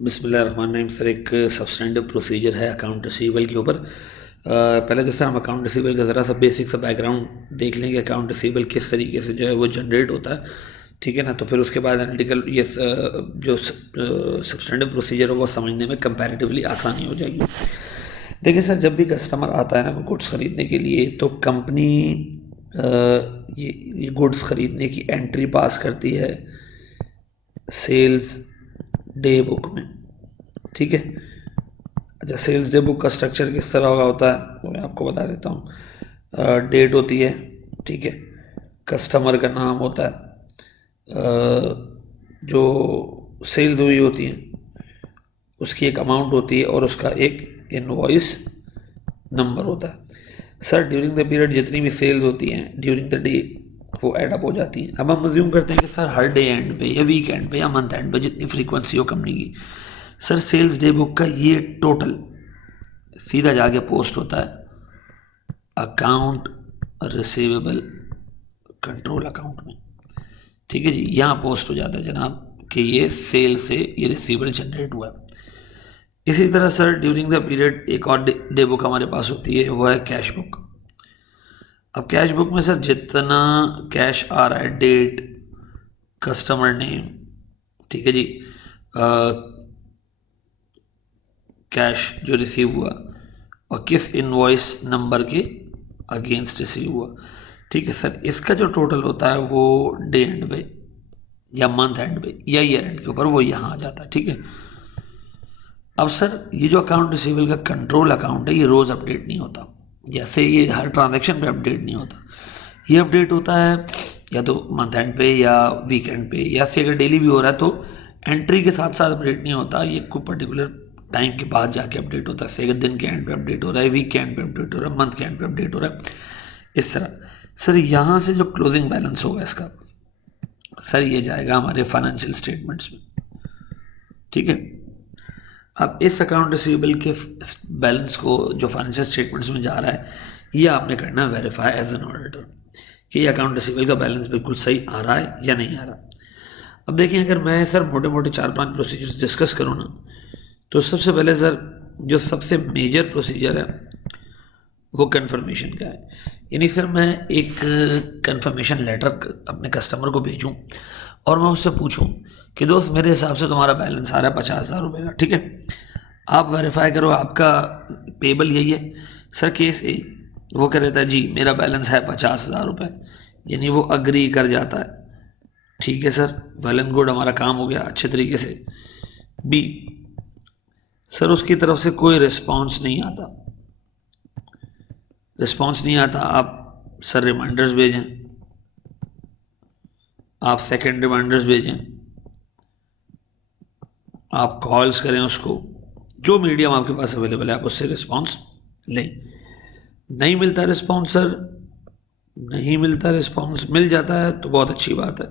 बिस्मिल्लाहिर्रहमानिर्रहीम। सर, एक substantive procedure है अकाउंट रिसीवेबल के ऊपर। पहले तो सर हम अकाउंट रिसीवेबल का ज़रा सा बेसिक सा बैकग्राउंड देख लेंगे, अकाउंट रिसीवेबल किस तरीके से जो है वो जनरेट होता है, ठीक है ना। तो फिर उसके बाद एनालिटिकल ये जो सब्सटेंटिव प्रोसीजर है वो समझने में कंपैरेटिवली आसानी हो जाएगी। देखिए सर, जब भी कस्टमर आता है ना गुड्स ख़रीदने के लिए, तो कंपनी ये गुड्स ख़रीदने की एंट्री पास करती है सेल्स डे बुक में, ठीक है। अच्छा, सेल्स डे बुक का स्ट्रक्चर किस तरह का होता है वो मैं आपको बता देता हूँ। डेट होती है, ठीक है। कस्टमर का नाम होता है, जो सेल्स हुई होती है उसकी एक अमाउंट होती है और उसका एक इनवॉइस नंबर होता है। सर, ड्यूरिंग द पीरियड जितनी भी सेल्स होती हैं ड्यूरिंग द डे वो ऐड अप हो जाती हैं। अब हम अज्यूम करते हैं कि सर हर डे एंड पे या वीक एंड पे या मंथ एंड पे जितनी फ्रीक्वेंसी हो कंपनी की, सर सेल्स डे बुक का ये टोटल सीधा जाके पोस्ट होता है अकाउंट रिसीवेबल कंट्रोल अकाउंट में, ठीक है जी। यहाँ पोस्ट हो जाता है जनाब कि ये सेल से ये रिसीवेबल जनरेट हुआ है। इसी तरह सर ड्यूरिंग द पीरियड एक और डे बुक हमारे पास होती है, वो है कैश बुक। अब कैश बुक में सर जितना कैश आ रहा है, डेट, कस्टमर नेम, ठीक है जी, कैश जो रिसीव हुआ और किस इनवॉइस नंबर के अगेंस्ट रिसीव हुआ, ठीक है सर। इसका जो टोटल होता है वो डे एंड पे या मंथ एंड पे या ईयर एंड के ऊपर वो यहाँ आ जाता है, ठीक है। अब सर ये जो अकाउंट रिसीवेबल का कंट्रोल अकाउंट है ये रोज़ अपडेट नहीं होता, जैसे ये हर ट्रांजैक्शन पे अपडेट नहीं होता। ये अपडेट होता है या तो मंथ एंड पे या वीकेंड पे, या फिर अगर डेली भी हो रहा है तो एंट्री के साथ साथ अपडेट नहीं होता, ये कोई पर्टिकुलर टाइम के बाद जाके अपडेट होता है। अगर दिन के एंड पे अपडेट हो रहा है, वीक के एंड पे अपडेट हो रहा है, मंथ के एंड पे अपडेट हो रहा है, इस तरह। सर यहाँ से जो क्लोजिंग बैलेंस होगा इसका, सर ये जाएगा हमारे फाइनेंशियल स्टेटमेंट्स में, ठीक है। अब इस अकाउंट रिसीवेबल के बैलेंस को जो फाइनेंशियल स्टेटमेंट्स में जा रहा है, ये आपने करना है वेरीफाई एज एन ऑडिटर कि ये अकाउंट रिसीवेबल का बैलेंस बिल्कुल सही आ रहा है या नहीं आ रहा। अब देखिए, अगर मैं सर मोटे मोटे 4-5 प्रोसीजर्स डिस्कस करूँ ना, तो सबसे पहले सर जो सबसे मेजर प्रोसीजर है वो कंफर्मेशन का है। यानी सर मैं एक कंफर्मेशन लेटर अपने कस्टमर को भेजूं और मैं उससे पूछूं कि दोस्त मेरे हिसाब से तुम्हारा बैलेंस आ रहा है 50,000 रुपये का, ठीक है। आप वेरीफाई करो आपका पेबल यही है। सर केस ए, वो कह रहता है जी मेरा बैलेंस है 50,000 रुपये, यानी वो अग्री कर जाता है, ठीक है सर, वेल एंड गुड, हमारा काम हो गया अच्छे तरीके से। बी, सर उसकी तरफ से कोई रिस्पॉन्स नहीं आता, आप सर रिमाइंडर्स भेजें, आप सेकंड रिमाइंडर्स भेजें, आप कॉल्स करें उसको, जो मीडियम आपके पास अवेलेबल है आप उससे रिस्पॉन्स लें। नहीं मिलता रिस्पॉन्स सर, नहीं मिलता रिस्पॉन्स, मिल जाता है तो बहुत अच्छी बात है,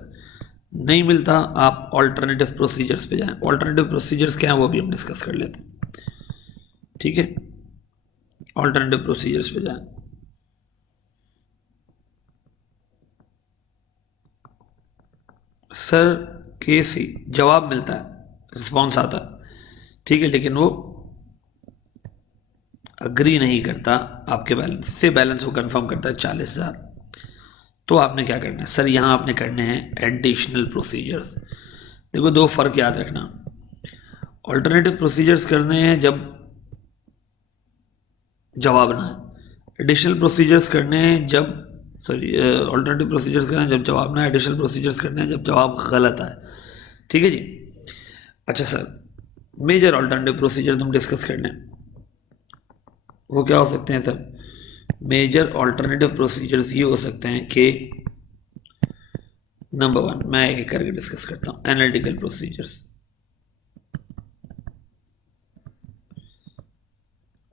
नहीं मिलता आप ऑल्टरनेटिव प्रोसीजर्स पे जाएं। ऑल्टरनेटिव प्रोसीजर्स क्या हैं वो भी हम डिस्कस कर लेते हैं, ठीक है। ऑल्टरनेटिव प्रोसीजर्स पे जाएं। सर केस ही जवाब मिलता है, रिस्पॉन्स आता है, ठीक है, लेकिन वो अग्री नहीं करता आपके बैलेंस से, बैलेंस वो कंफर्म करता है 40,000। तो आपने क्या करना है सर, यहाँ आपने करने हैं एडिशनल प्रोसीजर्स। देखो दो फर्क याद रखना, ऑल्टरनेटिव प्रोसीजर्स करने हैं जब जवाब ना है, एडिशनल प्रोसीजर्स करने हैं जब, सॉरी, ऑल्टरनेटिव प्रोसीजर्स करने हैं जब जवाब ना है, एडिशनल प्रोसीजर्स करने हैं जब जवाब गलत आए, ठीक है जी। अच्छा सर, मेजर ऑल्टरनेटिव प्रोसीजर तुम डिस्कस करने हैं वो क्या हो सकते हैं सर? मेजर ऑल्टरनेटिव प्रोसीजर्स ये हो सकते हैं कि नंबर 1, मैं एक एक करके डिस्कस करता हूँ, एनालिटिकल प्रोसीजर्स।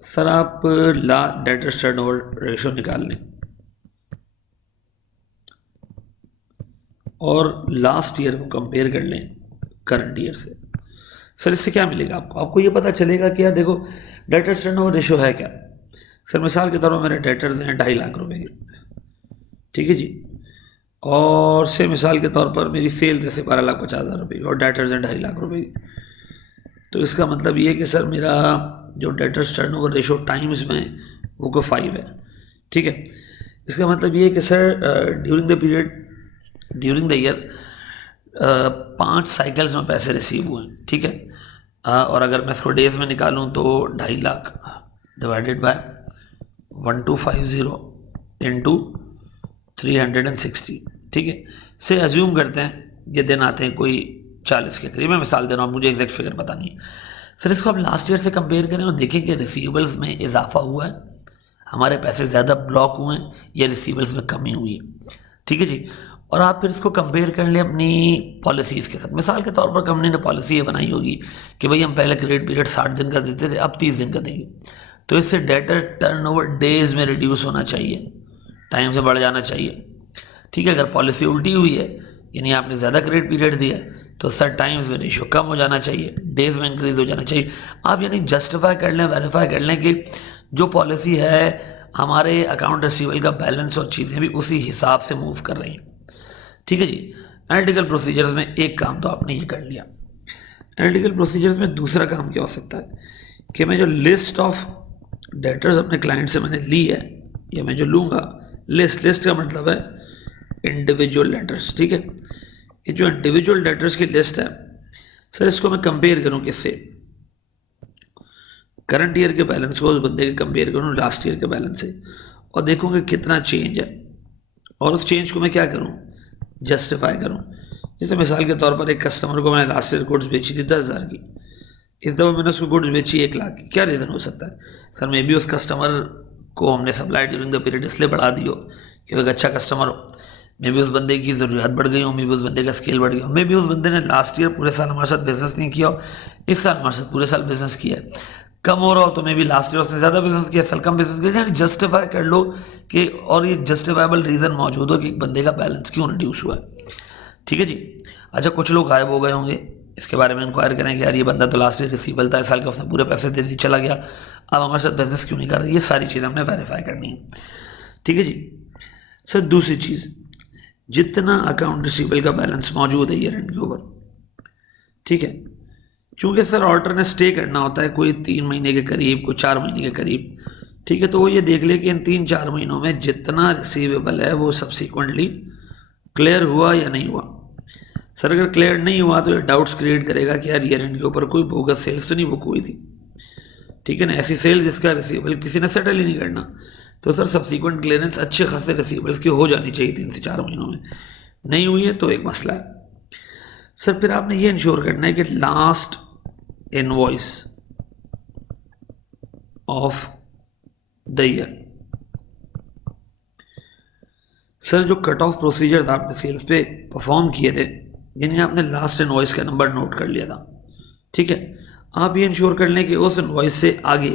सर आप डेटर्स टर्नओवर रेशो निकाल लें और लास्ट ईयर को कंपेयर कर लें करंट ईयर से। सर इससे क्या मिलेगा आपको? आपको ये पता चलेगा कि यार देखो डेटर्स टर्नओवर रेशो है क्या। सर मिसाल के तौर पर मेरे डेटर्स हैं 2.5 लाख रुपए के, ठीक है जी, और से मिसाल के तौर पर मेरी सेल जैसे 12,50,000 रुपये की और डेटर्स हैं 2.5 लाख रुपए की। तो इसका मतलब ये है कि सर मेरा जो डेटर्स टर्नओवर रेशो टाइम्स में वो को 5 है, ठीक है। इसका मतलब ये है कि sir during the year 5 cycles में पैसे रिसीव हुए हैं, ठीक है। और अगर मैं इसको डेज में निकालूं तो 2.5 लाख डिवाइडेड बाय 1250 इंटू 360, ठीक है। से अज्यूम करते हैं ये दिन आते हैं कोई 40 के करीब, मैं मिसाल दे रहा हूँ, मुझे एग्जैक्ट फिगर पता नहीं है। सर इसको आप लास्ट ईयर से कंपेयर करें और देखें कि रिसीवेबल्स में इजाफा हुआ है, हमारे पैसे ज़्यादा ब्लॉक हुए हैं या रिसीवेबल्स में कमी हुई है, ठीक है जी। और आप फिर इसको कंपेयर कर लें अपनी पॉलिसीज़ के साथ। मिसाल के तौर पर कंपनी ने पॉलिसी ये बनाई होगी कि भाई हम पहले क्रेडिट पीरियड 60 दिन का देते थे, अब 30 दिन का देंगे, तो इससे डेटर टर्नओवर डेज में रिड्यूस होना चाहिए, टाइम से बढ़ जाना चाहिए, ठीक है। अगर पॉलिसी उल्टी हुई है यानी आपने ज़्यादा क्रेडिट पीरियड दिया है तो सर टाइम्स में रेशियो कम हो जाना चाहिए, डेज में इंक्रीज हो जाना चाहिए। आप यानी जस्टिफाई कर लें, वेरीफाई कर लें कि जो पॉलिसी है हमारे अकाउंट रिसीवेबल का बैलेंस और चीज़ें भी उसी हिसाब से मूव कर रही हैं, ठीक है जी। एनालिटिकल प्रोसीजर्स में एक काम तो आपने ये कर लिया। एनालिटिकल प्रोसीजर्स में दूसरा काम क्या हो सकता है कि मैं जो लिस्ट ऑफ डेटर्स अपने क्लाइंट से मैंने ली है या मैं जो लूँगा, लिस्ट का मतलब है इंडिविजुअल डेटर्स, ठीक है। ये जो इंडिविजुअल डेटर्स की लिस्ट है सर, इसको मैं कंपेयर करूँ किससे, करंट ईयर के बैलेंस को उस बंदे के कंपेयर करूँ लास्ट ईयर के बैलेंस से और देखूँगा कितना चेंज है, और उस चेंज को मैं क्या करूँ, जस्टिफाई करूँ। जैसे मिसाल के तौर पर एक कस्टमर को मैंने लास्ट ईयर गुड्स बेची थी 10,000 की, इस दफ़ा मैंने उसको गुड्स बेची 1 लाख की। क्या रीज़न हो सकता है सर, मे बी उस कस्टमर को हमने सप्लाई ड्यूरिंग द पीरियड इसलिए बढ़ा दी हो कि वो एक अच्छा कस्टमर हो, मे बी उस बंदे की ज़रूरत बढ़ गई हो, मे बी उस बंदे का स्केल बढ़ गया हो, मे बी उस बंदे ने लास्ट ईयर पूरे साल हमारे साथ बिजनेस नहीं किया हो, इस साल हमारे साथ पूरे साल बिजनेस किया है, कम हो रहा हो तो मे बी लास्ट ईयर उसने ज़्यादा बिजनेस किया, साल कम बिजनेस किया, जस्टिफाई कर लो कि, और ये जस्टिफाइबल रीज़न मौजूद हो कि एक बंदे का बैलेंस क्यों रिड्यूस हुआ है, ठीक है जी। अच्छा, कुछ लोग गायब हो गए होंगे, इसके बारे में इंक्वायर करें कि यार ये बंदा तो लास्ट ईयर रिसीवेबल था, इस साल का उसने पूरे पैसे दे दिए चला गया, अब हमारे साथ बिजनेस क्यों नहीं कर रहा, ये सारी चीज़ें हमने वेरीफाई करनी है, ठीक है जी। सर दूसरी चीज़, जितना अकाउंट रिसीवेबल का बैलेंस मौजूद है ईयर एंड के ऊपर, ठीक है, चूँकि सर ऑर्डर ने स्टे करना होता है कोई 3 महीने के करीब, कोई 4 महीने के करीब, ठीक है, तो वो ये देख ले कि इन 3-4 महीनों में जितना रिसीवेबल है वो सब्सिक्वेंटली क्लियर हुआ या नहीं हुआ। सर अगर क्लियर नहीं हुआ तो ये डाउट्स क्रिएट करेगा कि यार ईयर एंड के ऊपर कोई बोगस सेल्स तो नहीं बुक हुई थी, ठीक है ना, ऐसी सेल जिसका रिसीवेबल किसी ने सेटल ही नहीं करना, तो सर सब्सिक्वेंट क्लियरेंस अच्छे खासे रिसीवेबल्स की हो जानी चाहिए 3 से 4 महीनों में, नहीं हुई है तो एक मसला है। सर फिर आपने ये इंश्योर करना है कि last invoice of the year, sir जो कट ऑफ प्रोसीजर था आपने सेल्स पे परफॉर्म किए थे, यानी आपने लास्ट इनवॉइस का नंबर नोट कर लिया था, ठीक है, आप ये इंश्योर कर लें कि उस इनवॉइस से आगे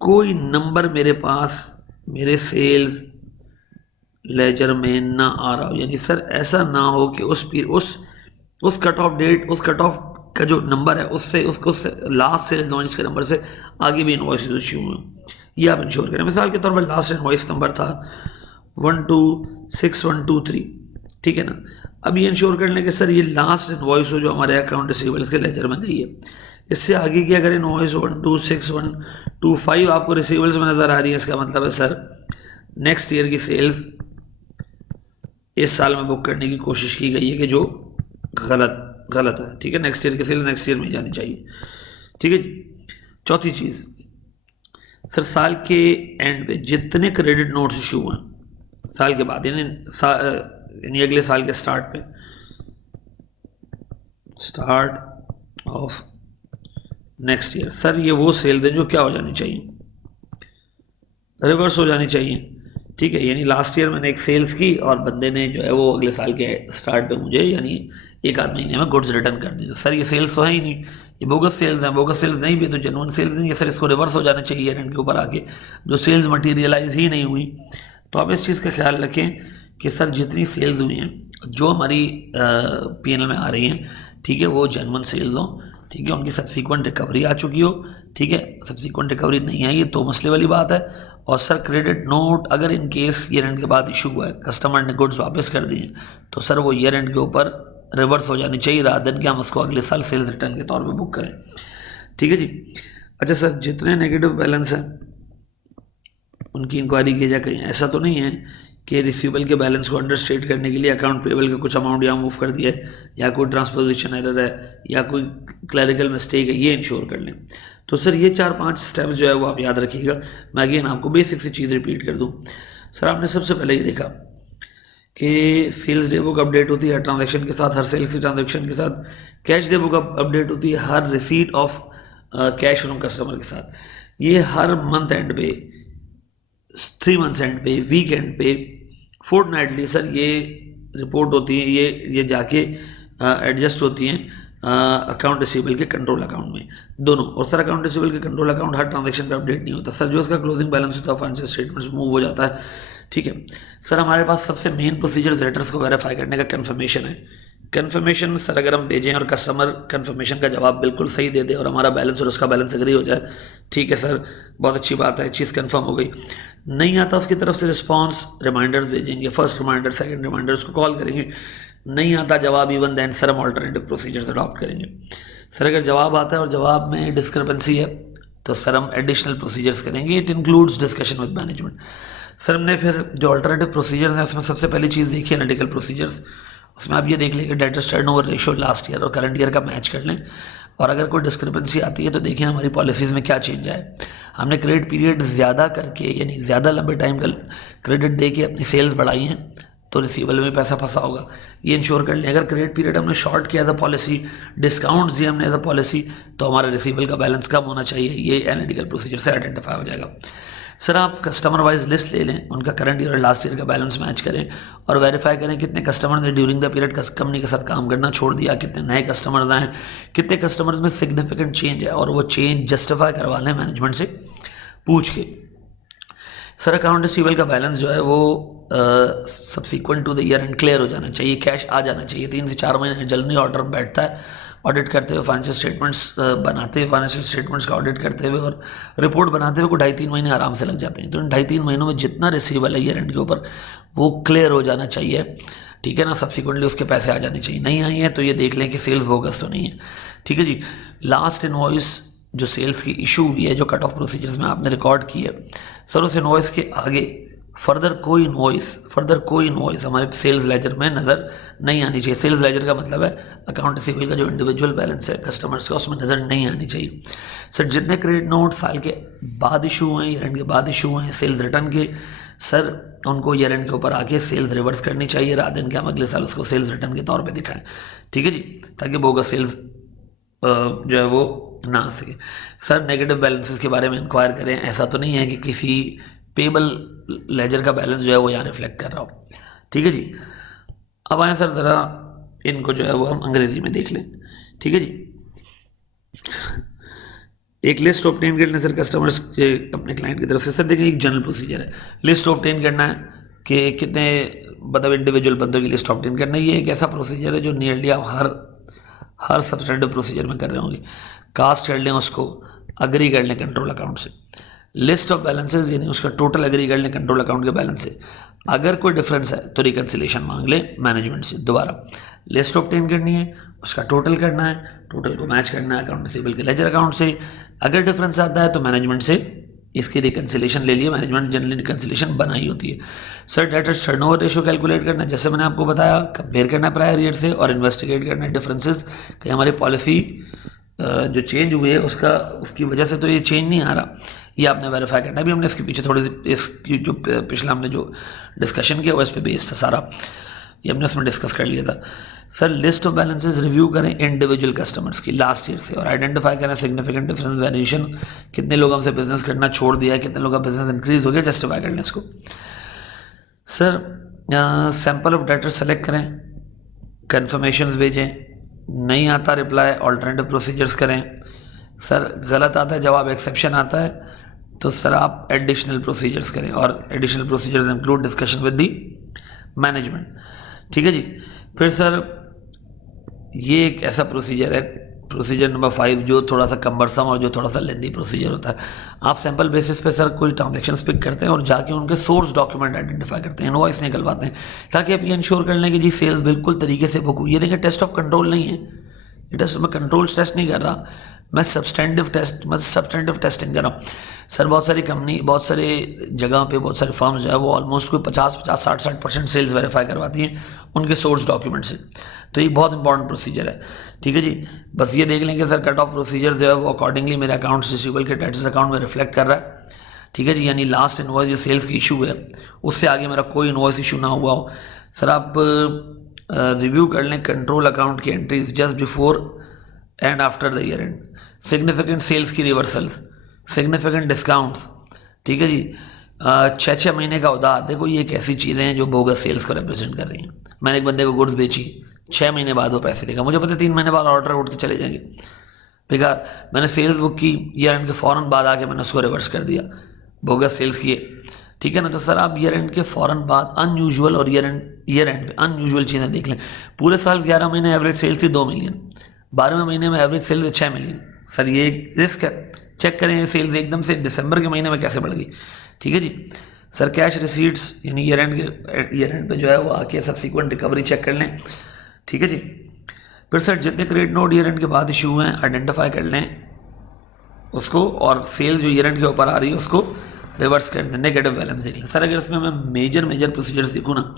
कोई नंबर मेरे पास मेरे सेल्स लेजर में ना आ रहा हो, यानी सर ऐसा ना हो कि उस कट ऑफ डेट, उस कट ऑफ का जो नंबर है उससे लास्ट सेल्स इनवॉइस के नंबर से आगे भी इनवॉइस इशू हुए, ये आप इंश्योर करें। मिसाल के तौर पर लास्ट इनवॉइस नंबर था 126123, ठीक है ना, अब ये इंश्योर कर लें कि सर ये लास्ट इनवॉइस हो जो हमारे अकाउंट रिसीवेबल्स के लेजर में गई है, इससे आगे की अगर इनवॉइस 126125 आपको रिसीवेबल्स में नज़र आ रही है, इसका मतलब है सर नेक्स्ट ईयर की सेल्स इस साल में बुक करने की कोशिश की गई है कि जो गलत है, ठीक है, नेक्स्ट ईयर की सेल नेक्स्ट ईयर में जानी चाहिए, ठीक है जी। चौथी चीज़, सर साल के एंड पे जितने क्रेडिट नोट्स इशू हुए साल के बाद, यानी अगले साल के start of next year, sir ये वो सेल दें जो क्या हो जानी चाहिए, रिवर्स हो जानी चाहिए, ठीक है, यानी लास्ट ईयर मैंने एक सेल्स की और बंदे ने जो है वो अगले साल के स्टार्ट पे मुझे यानी 1-8 महीने में गुड्स रिटर्न कर दी, सर ये सेल्स तो है ही नहीं, ये बोगस सेल्स हैं, बोगस सेल्स नहीं भी तो जेन्युइन सेल्स नहीं है, सर इसको रिवर्स हो जाना चाहिए ईयर एंड के ऊपर आके, जो सेल्स मटीरियलाइज ही नहीं हुई। तो आप इस चीज़ का ख्याल रखें कि सर जितनी सेल्स हुई हैं जो हमारी पीएनएल में आ रही हैं, ठीक है, वो जेन्युइन सेल्स हों, ठीक है, उनकी सब्सिक्वेंट रिकवरी आ चुकी हो, ठीक है, सब्सिक्वेंट रिकवरी नहीं आई है तो मसले वाली बात है। और सर क्रेडिट नोट अगर इन केस ईयर एंड के बाद इशू हुआ है, कस्टमर ने गुड्स वापस कर दिए तो सर वो ईयर एंड के ऊपर रिवर्स हो जानी चाहिए रादर कि हम उसको अगले साल सेल्स रिटर्न के तौर पे बुक करें। ठीक है जी। अच्छा सर, जितने नेगेटिव बैलेंस हैं उनकी इंक्वायरी की जाए। कहीं ऐसा तो नहीं है कि रिसीवेबल के बैलेंस को अंडरस्टेट करने के लिए अकाउंट पेबल का कुछ अमाउंट यहाँ मूव कर दिया है, या कोई ट्रांसपोजिशन एरर है, या कोई क्लरिकल मिस्टेक है, ये इंश्योर कर लें। तो सर ये 4-5 स्टेप्स जो है वो आप याद रखिएगा। मैं अगेन आपको बेसिक सी चीज़ रिपीट कर दूँ। सर आपने सबसे पहले ये देखा कि सेल्स डे बुक अपडेट होती है हर ट्रांजैक्शन के साथ, हर सेल्स की ट्रांजैक्शन के साथ। कैश डे बुक अपडेट होती है हर receipt of cash from customer के साथ। ये हर मंथ एंड पे, 3 मंथ्स एंड पे, वीक एंड पे, फोर्टनाइटली सर ये रिपोर्ट होती है, ये जाके एडजस्ट होती हैं अकाउंट रिसीवेबल के कंट्रोल अकाउंट में दोनों। और सर अकाउंट रिसीवेबल के कंट्रोल अकाउंट हर ट्रांजैक्शन पे अपडेट नहीं होता सर, जो उसका क्लोजिंग बैलेंस होता है फाइनेंशियल स्टेटमेंट्स मूव हो जाता है। ठीक है सर, हमारे पास सबसे मेन प्रोसीजर लेटर्स को वेरीफाई करने का कन्फर्मेशन है। कन्फर्मेशन सर अगर हम भेजें और कस्टमर कन्फर्मेशन का जवाब बिल्कुल सही दे दे और हमारा बैलेंस और उसका बैलेंस एग्री हो जाए, ठीक है सर, बहुत अच्छी बात है, चीज़ कंफर्म हो गई। नहीं आता उसकी तरफ से रिस्पांस, रिमाइंडर्स भेजेंगे, फर्स्ट रिमाइंडर, सेकंड रिमाइंडर, उसको कॉल करेंगे। नहीं आता जवाब इवन देन सर हम ऑल्टरनेटिव प्रोसीजर्स अडॉप्ट करेंगे। सर अगर जवाब आता है और जवाब में डिस्क्रिपेंसी है तो सर हम एडिशनल प्रोसीजर्स करेंगे। It includes discussion with management. Sir हमने फिर जो ऑल्टरनेटिव प्रोसीजर्स हैं उसमें सबसे पहली चीज़ देखी एनालिटिकल प्रोसीजर्स। उसमें आप ये देख लें कि debtors turnover ratio last year और करंट ईयर का मैच कर लें, और अगर कोई डिस्क्रिपेंसी आती है तो देखें हमारी पॉलिसीज़ में क्या चेंज आए। हमने क्रेडिट पीरियड ज़्यादा करके, यानी ज़्यादा लंबे टाइम का क्रेडिट दे के अपनी सेल्स बढ़ाई हैं तो रिसीवेबल में पैसा फंसा होगा, ये इंश्योर कर लें। अगर क्रेडिट पीरियड हमने शॉर्ट किया एज अ पॉलिसी, डिस्काउंट दिए हमने एज अ पॉलिसी, तो हमारा रिसीवेबल का बैलेंस कम होना चाहिए, ये एनालिटिकल प्रोसीजर से आइडेंटिफाई हो जाएगा। सर आप कस्टमर वाइज लिस्ट ले लें, उनका करंट ईयर और लास्ट ईयर का बैलेंस मैच करें और वेरीफाई करें कितने कस्टमर ने ड्यूरिंग द पीरियड कंपनी के साथ काम करना छोड़ दिया, कितने नए कस्टमर्स आए, कितने कस्टमर्स में सिग्निफिकेंट चेंज है, और वो चेंज जस्टिफाई करवा लें मैनेजमेंट से पूछ के। सर अकाउंट रिसीवेबल का बैलेंस जो है वो subsequent to the year end clear हो जाना चाहिए, कैश आ जाना चाहिए। 3 से 4 महीने जल्दी ऑर्डर बैठता है ऑडिट करते हुए, फाइनेंशियल स्टेटमेंट्स बनाते हुए, फाइनेंशियल स्टेटमेंट्स का ऑडिट करते हुए और रिपोर्ट बनाते हुए को 2.5-3 महीने आराम से लग जाते हैं। तो इन 2.5-3 महीनों में जितना रिसीवेबल है ईयर एंड के ऊपर वो क्लियर हो जाना चाहिए, ठीक है ना। सब्सिक्वेंटली उसके पैसे आ जाने चाहिए। नहीं आई है तो ये देख लें कि सेल्स बोगस तो नहीं है, ठीक है जी। लास्ट इनवॉइस जो सेल्स की इशू हुई है, जो कट ऑफ प्रोसीजर्स में आपने रिकॉर्ड की है, सर उस इनवॉइस के आगे फर्दर कोई इनवॉइस हमारे सेल्स लेजर में नज़र नहीं आनी चाहिए। सेल्स लेजर का मतलब है अकाउंट रिसीवेबल का जो इंडिविजुअल बैलेंस है कस्टमर्स का, उसमें नज़र नहीं आनी चाहिए। सर जितने क्रेडिट नोट साल के बाद इशू हुए हैं, ईयर एंड के बाद इशू हुए हैं सेल्स रिटर्न के, सर उनको ईयर एंड के ऊपर आके सेल्स रिवर्स करनी चाहिए रात दिन के हम अगले साल उसको सेल्स रिटर्न के तौर पर दिखाएं, ठीक है जी, ताकि बोगस सेल्स जो है वो ना आ सके। सर नेगेटिव बैलेंसेस के बारे में इंक्वायर करें, ऐसा तो नहीं है कि किसी पेबल लेजर का बैलेंस जो है वो यहाँ रिफ्लेक्ट कर रहा हो, ठीक है जी। अब आए सर ज़रा इनको जो है वो हम अंग्रेजी में देख लें, ठीक है जी। एक लिस्ट ऑब्टेन करना है सर कस्टमर्स के अपने क्लाइंट की तरफ से। सर देखिए एक जनरल प्रोसीजर है, लिस्ट ऑब्टेन करना है कि कितने मतलब इंडिविजुअल बंदों की लिस्ट ऑब्टेन करना है। ये एक ऐसा प्रोसीजर है जो नियरली आप हर सब्सटेंटिव प्रोसीजर में कर रहे होंगे। कास्ट कर लें, उसको अग्री कर लें कंट्रोल अकाउंट से। लिस्ट ऑफ बैलेंसेस यानी उसका टोटल अग्री कर लें कंट्रोल अकाउंट के बैलेंस से। अगर कोई डिफरेंस है तो रिकन्सिलेशन मांग लें मैनेजमेंट से। दोबारा लिस्ट ऑब्टेन करनी है, उसका टोटल करना है, टोटल को मैच करना है अकाउंट रिसीवेबल के लेजर अकाउंट से। अगर डिफरेंस आता है तो मैनेजमेंट से इसकी रिकन्सिलेशन ले लिए, मैनेजमेंट जनरली रिकन्सिलेशन बनाई होती है। Sir debtors turnover ratio calculate करना है, जैसे मैंने आपको बताया, कंपेयर करना है प्रायर ईयर से और इन्वेस्टिगेट करना है डिफरेंसेस कि हमारी पॉलिसी जो चेंज हुई है उसकी वजह से तो ये चेंज नहीं आ रहा, ये आपने वेरीफाई करना है। अभी हमने इसके पीछे थोड़ी सी इसकी जो पिछला हमने जो डिस्कशन किया वो इस पर बेस्ड था सारा, ये हमने उसमें डिस्कस कर लिया था। Sir list of balances review करें इंडिविजुअल कस्टमर्स की लास्ट ईयर से और आइडेंटिफाई करें सिग्निफिकेंट डिफरेंस वेरिएशन, कितने लोग हमसे बिजनेस करना छोड़ दिया है, कितने लोग का बिजनेस इंक्रीज हो गया, जस्टिफाई कर लें इसको। Sir sample of data select करें, कन्फर्मेशंस भेजें, नहीं आता रिप्लाई ऑल्टरनेटिव प्रोसीजर्स करें। सर गलत आता है जवाब, एक्सेप्शन आता है तो सर आप एडिशनल प्रोसीजर्स करें और additional procedures include discussion with the management, ठीक है जी। फिर सर ये एक ऐसा प्रोसीजर है प्रोसीजर नंबर 5 जो थोड़ा सा कम्बरसम और जो थोड़ा सा लेंदी प्रोसीजर होता है, आप सैम्पल बेसिस पे सर कोई ट्रांजेक्शन्स पिक करते हैं और जाके उनके सोर्स डॉक्यूमेंट आइडेंटिफाई करते हैं, इनवॉइस निकलवाते हैं, ताकि आप ये इंश्योर कर लें कि जी सेल्स बिल्कुल तरीके से बुक हुई है। देखिए टेस्ट ऑफ कंट्रोल नहीं है ये, टेस्ट मैं कंट्रोल टेस्ट नहीं कर रहा, मैं सब्सटेंटिव टेस्टिंग कर रहा हूँ। सर बहुत सारी कंपनी, बहुत सारे जगह पे, बहुत सारे फर्म्स जो है वो ऑलमोस्ट कोई 50-60% सेल्स वेरीफाई करवाती हैं उनके सोर्स डॉक्यूमेंट से। तो ये बहुत इंपॉर्टेंट प्रोसीजर है, ठीक है जी। बस ये देख लें कि सर कट ऑफ प्रोसीजर जो है वो अकॉर्डिंगली मेरे अकाउंट्स रिसीवेबल के डेटर्स अकाउंट में रिफ्लेक्ट कर रहा है, ठीक है जी। यानी लास्ट इनवॉइस जो सेल्स की इशू है उससे आगे मेरा कोई इनवॉइस इशू ना हुआ हो। सर आप रिव्यू कर लें कंट्रोल अकाउंट की entries just before and after the year end, significant sales की रिवर्सल्स, सिग्निफिकेंट डिस्काउंट्स, ठीक है जी। 6 महीने का उधार, देखो ये एक ऐसी चीज़ें हैं जो बोगस सेल्स को रिप्रेजेंट कर रही हैं। मैंने एक बंदे को गुड्स बेची, 6 महीने बाद वो पैसे देगा, मुझे पता है 3 महीने बाद ऑर्डर उठ के चले जाएंगे, बेकार। मैंने सेल्स बुक की, ईयर एंड के फ़ौरन बाद आके मैंने उसको रिवर्स कर दिया, बोगस सेल्स किए, ठीक है ना। तो सर आप ईयर एंड के फ़ौरन बाद अनयूजुअल और ईयर एंड पे अनयूजुअल चीज़ें देख लें। पूरे साल 11 महीने एवरेज सेल्स थी 2 मिलियन, 12वें महीने में एवरेज सेल्स है 6 मिलियन। सर ये एक रिस्क है, चेक करें ये सेल्स एकदम से दिसंबर के महीने में कैसे बढ़ गई, ठीक है जी। सर कैश रिसीट्स यानी ईयर एंड पे जो है वो आके सब्सिक्वेंट रिकवरी चेक कर लें, ठीक है जी। फिर सर जितने क्रेडिट नोट ईयर एंड के बाद इशू हुए हैं आइडेंटिफाई कर लें उसको, और सेल्स जो ईयर एंड के ऊपर आ रही है उसको रिवर्स कर दें, नेगेटिव बैलेंस देख लें। सर अगर इसमें मैं मेजर प्रोसीजर्स देखूँ ना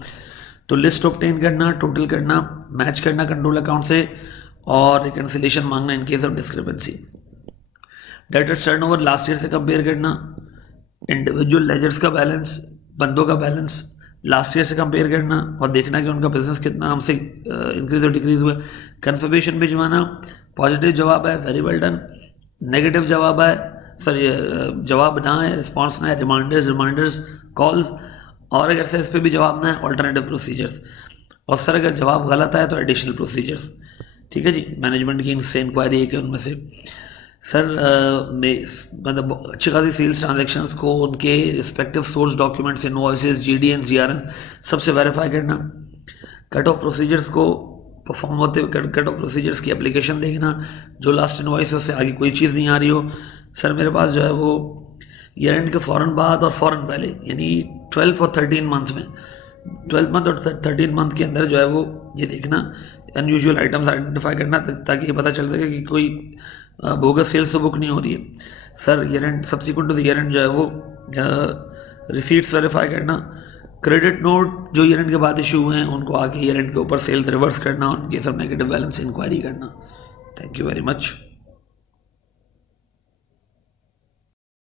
तो लिस्ट ऑब्टेन करना, टोटल करना, मैच करना कंट्रोल अकाउंट से, और रिकन्सिलेशन मांगना in case of discrepancy, debtors turnover last year से कंपेयर करना, इंडिविजुअल लेजर्स का बैलेंस, बंदों का बैलेंस लास्ट ईयर से कंपेयर करना और देखना कि उनका बिजनेस कितना हमसे इंक्रीज और डिक्रीज हुआ। कन्फर्मेशन भिजवाना, पॉजिटिव जवाब है वेरी वेल डन, नेगेटिव जवाब है सर जवाब ना है, रिस्पॉन्स ना है, रिमाइंडर्स कॉल्स, और अगर सर इस पर भी जवाब ना है ऑल्टरनेटिव प्रोसीजर्स, और सर अगर जवाब गलत है तो एडिशनल प्रोसीजर्स, ठीक है जी। मैनेजमेंट की इनसे इंक्वायरी है कि उनमें से सर मतलब अच्छी खासी सेल्स ट्रांजैक्शंस को उनके respective source documents, invoices, GDN, GRN सबसे वेरीफाई करना, कट ऑफ प्रोसीजर्स को परफॉर्म होते हुए कट ऑफ प्रोसीजर्स की एप्लीकेशन देखना, जो लास्ट इनवॉइस है उससे आगे कोई चीज़ नहीं आ रही हो। सर मेरे पास जो है वो ईयर एंड के फ़ौरन बाद और फ़ौरन पहले यानी 12 और 13 मंथ्स में, 12 मंथ और 13 मंथ के अंदर जो है वो ये देखना अनयूजुअल आइटम्स आइडेंटिफाई करना, ताकि ये पता चल सके कि कोई बोगस सेल्स तो बुक नहीं हो रही है। Sir year end subsequent to the year end जो है वो रिसीट्स वेरीफाई करना, क्रेडिट नोट जो ईयर एंड के बाद इशू हुए हैं उनको आके ईयर एंड के ऊपर सेल्स रिवर्स करना, उनके सब नेगेटिव बैलेंस इंक्वायरी करना। Thank you very much.